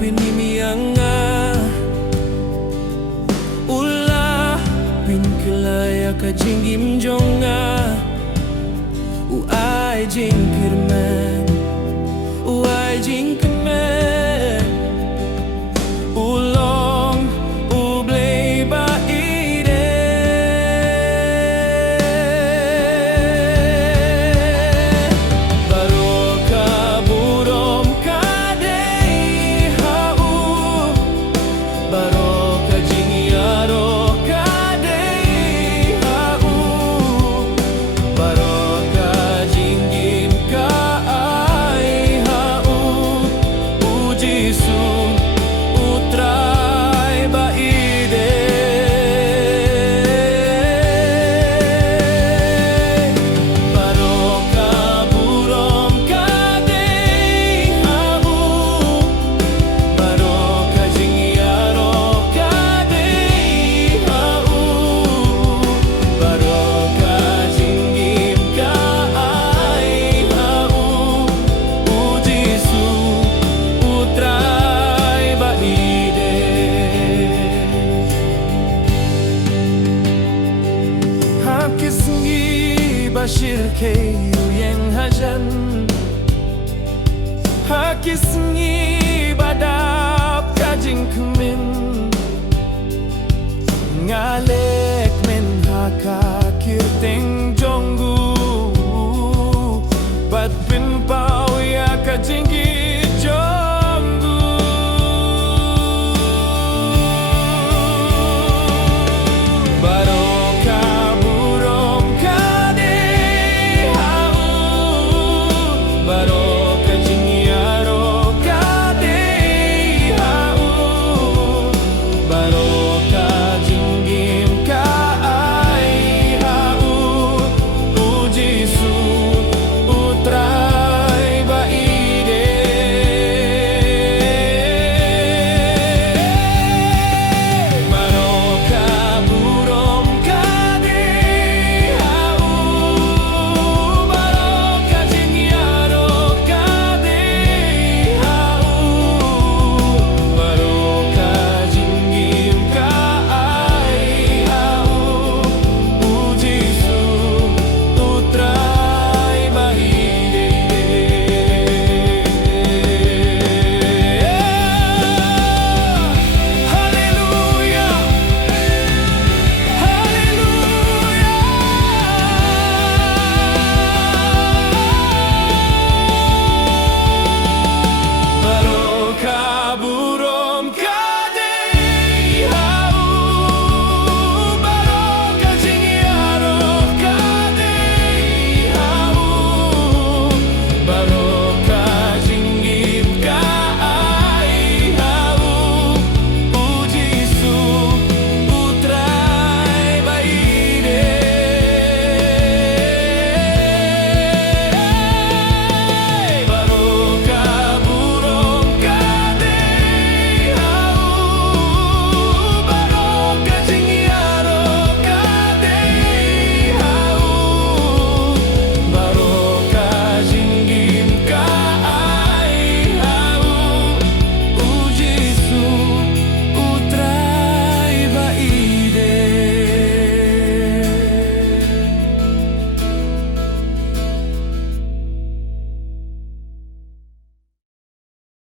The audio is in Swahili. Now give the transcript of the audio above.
pinimianga Ula pinkelaya kajingi mjonga Uai jingkirmen Uai jingkirmen Ulong ublei baide Baroka burom kadei hau Baroka jingiaro kadei hau Baroka jinggim ka ai hau Ujisu utrai baide Baroka burom kadei hau Baroka jingiaro kadei hau Baroka jinggim ka ai hau Ujisu utrai baide Hakisngi bashir ke uyeng hajan Hakisngi badap kajing